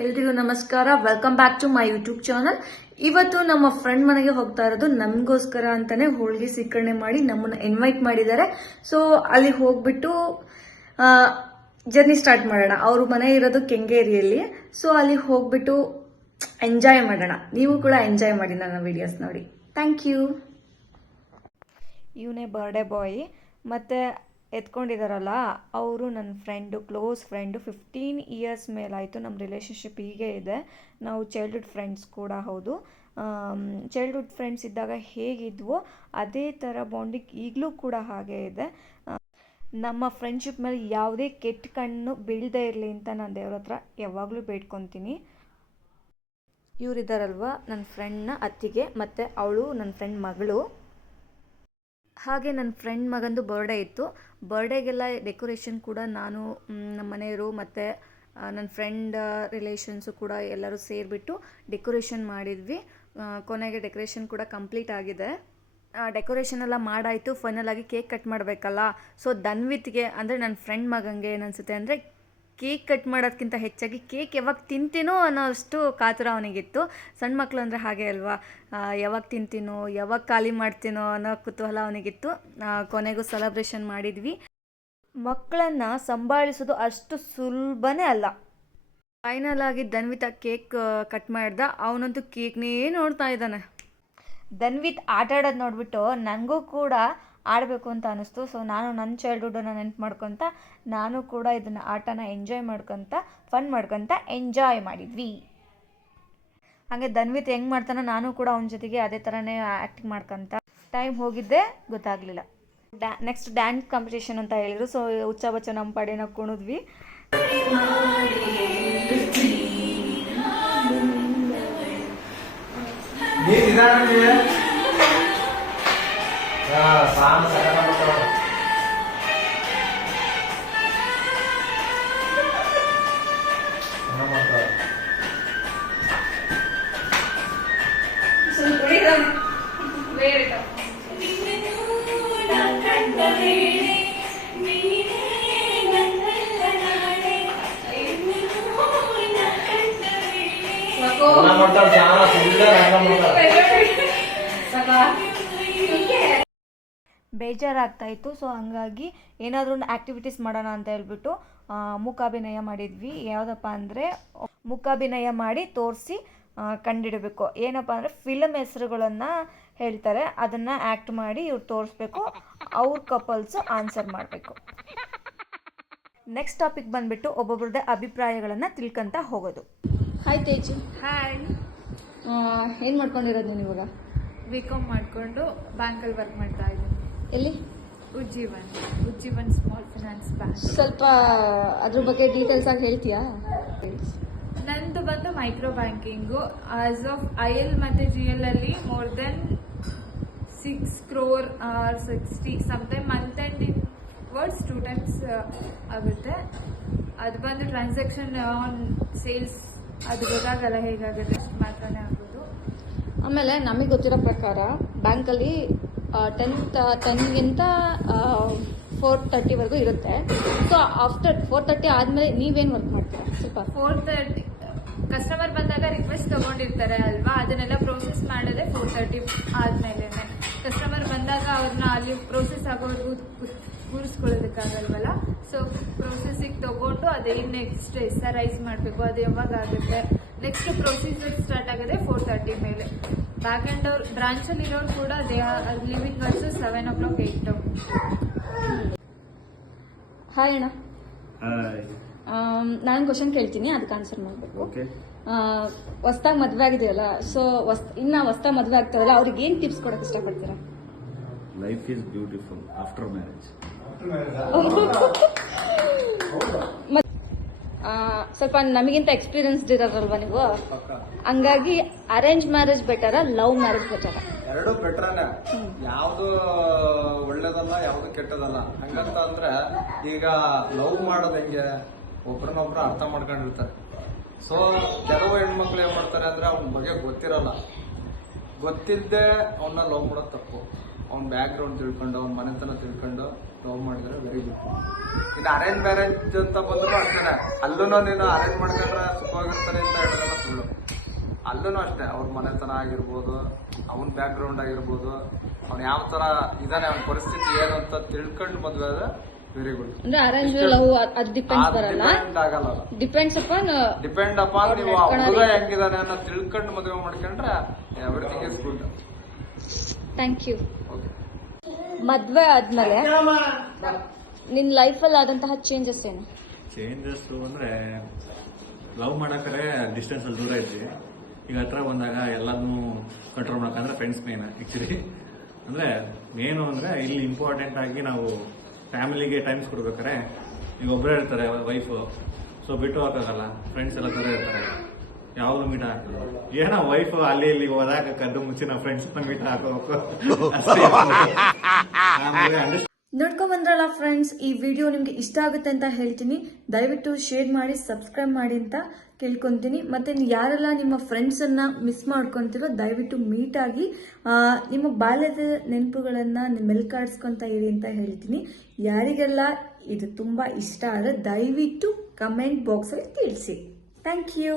ಎಲ್ರಿಗೂ ನಮಸ್ಕಾರ. Welcome back to my YouTube channel. ಇವತ್ತು ನಮ್ಮ ಫ್ರೆಂಡ್ ಮನೆಗೆ ಹೋಗ್ತಾ ಇರೋದು. ನಮಗೋಸ್ಕರ ಅಂತಾನೆ ಹೋಳಿಗೆ ಸ್ವೀಕರಣೆ ಮಾಡಿ ನಮ್ಮನ್ನ ಇನ್ವೈಟ್ ಮಾಡಿದ್ದಾರೆ. ಸೊ ಅಲ್ಲಿ ಹೋಗ್ಬಿಟ್ಟು ಜರ್ನಿ ಸ್ಟಾರ್ಟ್ ಮಾಡೋಣ. ಅವ್ರ ಮನೆ ಇರೋದು ಕೆಂಗೇರಿಯಲ್ಲಿ. ಸೊ ಅಲ್ಲಿ ಹೋಗ್ಬಿಟ್ಟು ಎಂಜಾಯ್ ಮಾಡೋಣ. ನೀವು ಕೂಡ ಎಂಜಾಯ್ ಮಾಡಿ ನನ್ನ ವಿಡಿಯೋಸ್ ನೋಡಿ. Thank you. ಇವನೇ ಬರ್ಡೇ ಬಾಯ್. ಮತ್ತು ಎತ್ಕೊಂಡಿದ್ದಾರಲ್ಲ ಅವರು ನನ್ನ ಫ್ರೆಂಡು, ಕ್ಲೋಸ್ ಫ್ರೆಂಡು. 15 ಇಯರ್ಸ್ ಮೇಲಾಯಿತು ನಮ್ಮ ರಿಲೇಷನ್ಶಿಪ್. ಹೀಗೆ ಇದೆ. ನಾವು ಚೈಲ್ಡ್ಹುಡ್ ಫ್ರೆಂಡ್ಸ್ ಕೂಡ ಹೌದು. ಚೈಲ್ಡ್ಹುಡ್ ಫ್ರೆಂಡ್ಸ್ ಇದ್ದಾಗ ಹೇಗಿದ್ವೋ ಅದೇ ಥರ ಬಾಂಡಿಂಗ್ ಈಗಲೂ ಕೂಡ ಹಾಗೇ ಇದೆ. ನಮ್ಮ ಫ್ರೆಂಡ್ಶಿಪ್ ಮೇಲೆ ಯಾವುದೇ ಕೆಟ್ಟ ಕಣ್ಣು ಬೀಳದೇ ಇರಲಿ ಅಂತ ನಾನು ದೇವ್ರ ಹತ್ರ ಯಾವಾಗಲೂ ಬೇಡ್ಕೊತೀನಿ. ಇವರಿದ್ದಾರಲ್ವ ನನ್ನ ಫ್ರೆಂಡ್ನ ಅತ್ತಿಗೆ, ಮತ್ತು ಅವಳು ನನ್ನ ಫ್ರೆಂಡ್ ಮಗಳು. ಹಾಗೆ ನನ್ನ ಫ್ರೆಂಡ್ ಮಗಂದು ಬರ್ಡೇ ಇತ್ತು. ಬರ್ಡೇಗೆಲ್ಲ ಡೆಕೋರೇಷನ್ ಕೂಡ ನಾನು, ನಮ್ಮ ಮನೆಯವರು ಮತ್ತು ನನ್ನ ಫ್ರೆಂಡ್ ರಿಲೇಷನ್ಸು ಕೂಡ ಎಲ್ಲರೂ ಸೇರಿಬಿಟ್ಟು ಡೆಕೋರೇಷನ್ ಮಾಡಿದ್ವಿ. ಕೊನೆಗೆ ಡೆಕೋರೇಷನ್ ಕೂಡ ಕಂಪ್ಲೀಟ್ ಆಗಿದೆ. ಡೆಕೋರೇಷನ್ ಎಲ್ಲ ಮಾಡಾಯಿತು. ಫೈನಲ್ ಆಗಿ ಕೇಕ್ ಕಟ್ ಮಾಡಬೇಕಲ್ಲ. ಸೊ ಧನ್ವಿತ್ಗೆ ಅಂದರೆ ನನ್ನ ಫ್ರೆಂಡ್ ಮಗಂಗೆ ಏನನ್ಸುತ್ತೆ ಅಂದರೆ ಕೇಕ್ ಕಟ್ ಮಾಡೋದಕ್ಕಿಂತ ಹೆಚ್ಚಾಗಿ ಕೇಕ್ ಯಾವಾಗ ತಿಂತೀನೋ ಅನ್ನೋ ಅಷ್ಟು ಕಾತುರ ಅವನಿಗಿತ್ತು. ಸಣ್ಣ ಮಕ್ಕಳು ಅಂದರೆ ಹಾಗೆ ಅಲ್ವಾ, ಯಾವಾಗ ತಿಂತೀನೋ ಯಾವಾಗ ಖಾಲಿ ಮಾಡ್ತೀನೋ ಅನ್ನೋ ಕುತೂಹಲ ಅವನಿಗಿತ್ತು. ಕೊನೆಗೂ ಸೆಲೆಬ್ರೇಷನ್ ಮಾಡಿದ್ವಿ. ಮಕ್ಕಳನ್ನು ಸಂಭಾಳಿಸೋದು ಅಷ್ಟು ಸುಲಭನೇ ಅಲ್ಲ. ಫೈನಲ್ ಆಗಿ ಧನ್ವಿತ್ ಕೇಕ್ ಕಟ್ ಮಾಡ್ದ. ಅವನಂತೂ ಕೇಕ್ನೇ ನೋಡ್ತಾ ಇದ್ದಾನೆ. ಧನ್ವಿತ್ ಆಟ ಆಡೋದು ನೋಡಿಬಿಟ್ಟು ನನಗೂ ಕೂಡ ಆಡಬೇಕು ಅಂತ ಅನ್ನಿಸ್ತು. ಸೊ ನಾನು ನನ್ನ ಚೈಲ್ಡ್ಹುಡ್ಡನ್ನು ನೆನಪು ಮಾಡ್ಕೊತ ನಾನು ಕೂಡ ಇದನ್ನು ಆಟನ ಎಂಜಾಯ್ ಮಾಡ್ಕೊತ ಫನ್ ಮಾಡ್ಕೊತ ಎಂಜಾಯ್ ಮಾಡಿದ್ವಿ. ಹಾಗೆ ಧನ್ವಿತ್ ಹೆಂಗೆ ಮಾಡ್ತಾನೋ ನಾನು ಕೂಡ ಅವನ ಜೊತೆಗೆ ಅದೇ ಥರನೇ ಆ್ಯಕ್ಟಿಂಗ್ ಮಾಡ್ಕೊತ ಟೈಮ್ ಹೋಗಿದ್ದೆ ಗೊತ್ತಾಗಲಿಲ್ಲ. ನೆಕ್ಸ್ಟ್ ಡ್ಯಾನ್ಸ್ ಕಾಂಪಿಟೇಷನ್ ಅಂತ ಹೇಳಿದ್ರು. ಸೊ ಹುಚ್ಚ ಬಚ್ಚ ನಮ್ಮ ಪಾಡಿನ ಕುಣಿದ್ವಿ. ಬೇಜಾರಾಗ್ತಾ ಇತ್ತು. ಸೊ ಹಂಗಾಗಿ ಏನಾದರೂ ಒಂದು ಆ್ಯಕ್ಟಿವಿಟೀಸ್ ಮಾಡೋಣ ಅಂತ ಹೇಳ್ಬಿಟ್ಟು ಮೂಕಾಭಿನಯ ಮಾಡಿದ್ವಿ. ಯಾವುದಪ್ಪ ಅಂದರೆ ಮೂಕಾಭಿನಯ ಮಾಡಿ ತೋರಿಸಿ ಕಂಡಿಡಬೇಕು. ಏನಪ್ಪ ಅಂದರೆ ಫಿಲಮ್ ಹೆಸರುಗಳನ್ನು ಹೇಳ್ತಾರೆ, ಅದನ್ನು ಆ್ಯಕ್ಟ್ ಮಾಡಿ ಇವ್ರು ತೋರಿಸ್ಬೇಕು. ಅವ್ರ ಕಪಲ್ಸು ಆನ್ಸರ್ ಮಾಡಬೇಕು. ನೆಕ್ಸ್ಟ್ ಟಾಪಿಕ್ ಬಂದುಬಿಟ್ಟು ಒಬ್ಬೊಬ್ರದ್ದೇ ಅಭಿಪ್ರಾಯಗಳನ್ನು ತಿಳ್ಕೊಂತ ಹೋಗೋದು. ಹಾಯ್ ತೇಜು. ಹಾಯ್. ಏನು ಮಾಡ್ಕೊಂಡಿರೋದು ನೀನು ಇವಾಗ? ಬಿಕಾಮ್ ಮಾಡಿಕೊಂಡು ಬ್ಯಾಂಕಲ್ಲಿ ವರ್ಕ್ ಮಾಡ್ತಾ ಇದ್ದೀನಿ. ಎಲ್ಲಿ? Ujjivan small finance bank. ಸ್ವಲ್ಪ ಅದ್ರ ಬಗ್ಗೆ ಡೀಟೇಲ್ಸ್ ಆಗಿ ಹೇಳ್ತೀಯಾ? ನಂದು ಬಂದು micro banking. As of IL ಮತ್ತು GL ಅಲ್ಲಿ more than 6 crore or 60 sometime month end in words 2 times ಆಗುತ್ತೆ. ಅದು ಬಂದು ಟ್ರಾನ್ಸಾಕ್ಷನ್ ಆನ್ ಸೇಲ್ಸ್ ಅದು ಗೊತ್ತಾಗಲ್ಲ ಹೇಗಾಗುತ್ತೆ, ಅಷ್ಟು ಮಾತ್ರನೇ ಆಗೋದು. ಆಮೇಲೆ ನಮಗೆ ಗೊತ್ತಿರೋ ಪ್ರಕಾರ ಬ್ಯಾಂಕಲ್ಲಿ 10ಗಿಂತ 4:30ವರೆಗೂ ಇರುತ್ತೆ. ಸೊ ಆಫ್ಟರ್ 4:30 ಆದಮೇಲೆ ನೀವೇನು ವರ್ಕ್ ಮಾಡ್ತೀರಾ? ಸ್ವಲ್ಪ 4:30 ಕಸ್ಟಮರ್ ಬಂದಾಗ ರಿಕ್ವೆಸ್ಟ್ ತೊಗೊಂಡಿರ್ತಾರೆ ಅಲ್ವಾ, ಅದನ್ನೆಲ್ಲ ಪ್ರೋಸೆಸ್ ಮಾಡೋದೇ 4:30 ಆದಮೇಲೆ. ಕಸ್ಟಮರ್ ಬಂದಾಗ ಅವ್ರನ್ನ ಅಲ್ಲಿ ಪ್ರೋಸೆಸ್ ಆಗೋವರೆಗೂ ಕೂರಿಸ್ಕೊಳ್ಳೋದಕ್ಕಾಗಲ್ವಲ್ಲ. ಸೊ ಪ್ರೋಸೆಸಿಗೆ ತೊಗೊಂಡು ಅದೇ ನೆಕ್ಸ್ಟ್ SRIs ಮಾಡಬೇಕು. ಅದು ಯಾವಾಗ ಆಗುತ್ತೆ, ನೆಕ್ಸ್ಟ್ ಪ್ರೊಸೀಜರ್ ಸ್ಟಾರ್ಟ್ ಆಗೋದೇ 4:30 ಮೇಲೆ. ಬ್ಯಾಕ್ ಆ್ಯಂಡ್ ಅವ್ರು ಬ್ರಾಂಚಲ್ಲಿ ಇರೋರು ಕೂಡ they are living verse 7 o'clock 8 o'clock. Hi ಅಣ್ಣ. ನಾನು ಕ್ವಶನ್ ಕೇಳ್ತೀನಿ, ಅದಕ್ಕೆ ಆನ್ಸರ್ ಮಾಡಬೇಕು. ಹೊಸ್ದಾಗಿ ಮದುವೆ ಆಗಿದೆಯಲ್ಲ, ಸೊ ಇನ್ನು ಹೊಸ್ದಾಗಿ ಮದುವೆ ಆಗ್ತಾರಲ್ಲ, ಅವ್ರಿಗೆ ಏನು ಟಿಪ್ಸ್ ಕೊಡೋಕೆ ಇಷ್ಟಪಡ್ತೀರಾ? Life is beautiful after marriage. ಸ್ವಲ್ಪ ನಮಗಿಂತ ಎಕ್ಸ್ಪೀರಿಯನ್ಸ್ಡ್ ಇರೋರಲ್ವಾ ನೀವು, ಹಂಗಾಗಿ ಅರೇಂಜ್ ಮ್ಯಾರೇಜ್ ಬೆಟರ, ಲವ್ ಮ್ಯಾರೇಜ್ ಬೆಟರ? ಎರಡು ಬೆಟ್ರನೇ. ಯಾವ್ದು ಒಳ್ಳೇದಲ್ಲ, ಯಾವ್ದು ಕೆಟ್ಟದಲ್ಲ. ಹಂಗಂತ ಅಂದ್ರೆ ಈಗ ಲವ್ ಮಾಡೋದು ಹೆಂಗೆ, ಒಬ್ರನ್ನೊಬ್ರು ಅರ್ಥ ಮಾಡ್ಕೊಂಡಿರ್ತಾರೆ. ಸೊ ಕೆಲವು ಹೆಣ್ಮಕ್ಳು ಏನ್ ಮಾಡ್ತಾರೆ ಅಂದ್ರೆ ಅವ್ನ ಬಗ್ಗೆ ಗೊತ್ತಿರಲ್ಲ, ಗೊತ್ತಿಲ್ಲದೆ ಅವನ್ನ ಲವ್ ಮಾಡೋದು ತಪ್ಪು. ಅವ್ನ ಬ್ಯಾಕ್ ಗ್ರೌಂಡ್ ತಿಳ್ಕೊಂಡು ಅವ್ನ ಮನೆತನ ತಿಳ್ಕೊಂಡು ಲವ್ ಮಾಡಿದ್ರೆ ವೆರಿ ಗುಡ್. ಇನ್ನು ಅರೇಂಜ್ ಮ್ಯಾರೇಜ್ ಅಂತ ಬಂದ್ರು ಅಷ್ಟೇ, ಅಲ್ಲೂ ನೀನು ಅರೇಂಜ್ ಮಾಡ್ಕೊಂಡ್ರೆ ಸುಖವಾಗಿರ್ತಾನೆ ಅಂತ ಹೇಳೋದೆಲ್ಲ ಸುಳ್ಳು. ಅಲ್ಲೂ ಅಷ್ಟೇ ಅವ್ರ ಮನೆತನ ಆಗಿರ್ಬೋದು, ಅವನ ಬ್ಯಾಕ್ ಗ್ರೌಂಡ್ ಆಗಿರ್ಬೋದು, ಅವ್ನು ಯಾವ ತರ ಇದಾನೆ, ಅವನ ಪರಿಸ್ಥಿತಿ ಏನು ಅಂತ ತಿಳ್ಕೊಂಡು ಮದ್ವೆ ಆದ್ರೆ ವೆರಿ ಗುಡ್. ಅಂದ್ರೆ ಅರೇಂಜ್ ಲವ್ ಅದು ಡಿಪೆಂಡ್ಸ್ ಬರಲ್ಲ, ಡಿಪೆಂಡ್ ಆಗಲ್ಲ, ಡಿಪೆಂಡ್ಸ್ ಅಪಾನ್ ನೀವು ಆ ಹುಡುಗ ಹೆಂಗಿದಾನೆ ಅನ್ನೋ ತಿಳ್ಕೊಂಡು ಮದುವೆ ಮಾಡ್ಕೊಂಡ್ರೆ everything is good. Thank you. Okay. ಮದ್ವೆ ಆದ್ಮೇಲೆ ನಿನ್ ಲೈಫಲ್ಲಿ ಆದಂತಹ ಚೇಂಜಸ್ ಏನು? ಚೇಂಜಸ್ ಅಂದ್ರೆ ಲವ್ ಮಾಡಕ್ರೆ ಡಿಸ್ಟೆನ್ಸ್ ಅಲ್ಲಿ ದೂರ ಇದ್ವಿ, ಈಗ ಹತ್ರ ಬಂದಾಗ ಎಲ್ಲದನ್ನೂ ಕಂಟ್ರೋಲ್ ಮಾಡಕ್ಕಂದ್ರೆ ಫ್ರೆಂಡ್ಸ್ ಮೇನ್ ಆಕ್ಚುಲಿ. ಅಂದ್ರೆ ಮೇನು ಅಂದ್ರೆ ಇಲ್ಲಿ ಇಂಪಾರ್ಟೆಂಟ್ ಆಗಿ ನಾವು ಫ್ಯಾಮಿಲಿಗೆ ಟೈಮ್ಸ್ ಕೊಡ್ಬೇಕಾರೆ ಈಗ ಒಬ್ಬರೇ ಇರ್ತಾರೆ ವೈಫು, ಸೊ ಬಿಟ್ಟು ಹೋಗಕ್ಕಾಗಲ್ಲ, ಫ್ರೆಂಡ್ಸ್ ಎಲ್ಲ ತರ ಇರ್ತಾರೆ, ಯಾವಾಗಲೂ ಮೀಟ್ ಹಾಕಲ್ಲ. ಏನೋ ವೈಫ್ ಅಲ್ಲಿ ಇಲ್ಲಿ ಹೋದಾಗ ಕದ್ದು ಮುಚ್ಚಿ ನಾವು ಫ್ರೆಂಡ್ಸ್ ಮೀಟ್ ಹಾಕೋಬೇಕು ಅಷ್ಟೇ. ನೋಡ್ಕೊಂಡ್ಬಂದ್ರಲ್ಲ ಫ್ರೆಂಡ್ಸ್, ಈ ವಿಡಿಯೋ ನಿಮ್ಗೆ ಇಷ್ಟ ಆಗುತ್ತೆ ಅಂತ ಹೇಳ್ತೀನಿ. ದಯವಿಟ್ಟು ಶೇರ್ ಮಾಡಿ, ಸಬ್ಸ್ಕ್ರೈಬ್ ಮಾಡಿ ಅಂತ ಕೇಳ್ಕೊತೀನಿ. ಮತ್ತೆ ಯಾರೆಲ್ಲ ನಿಮ್ಮ ಫ್ರೆಂಡ್ಸನ್ನು ಮಿಸ್ ಮಾಡ್ಕೊತಿರೋ ದಯವಿಟ್ಟು ಮೀಟ್ ಆಗಿ ನಿಮ್ಮ ಬಾಲ್ಯದ ನೆನಪುಗಳನ್ನು ಮೆಲ್ಕಾಡಿಸ್ಕೊತಾ ಇರಿ ಅಂತ ಹೇಳ್ತೀನಿ. ಯಾರಿಗೆಲ್ಲ ಇದು ತುಂಬ ಇಷ್ಟ ಆದರೆ ದಯವಿಟ್ಟು ಕಮೆಂಟ್ ಬಾಕ್ಸಲ್ಲಿ ತಿಳಿಸಿ. Thank you.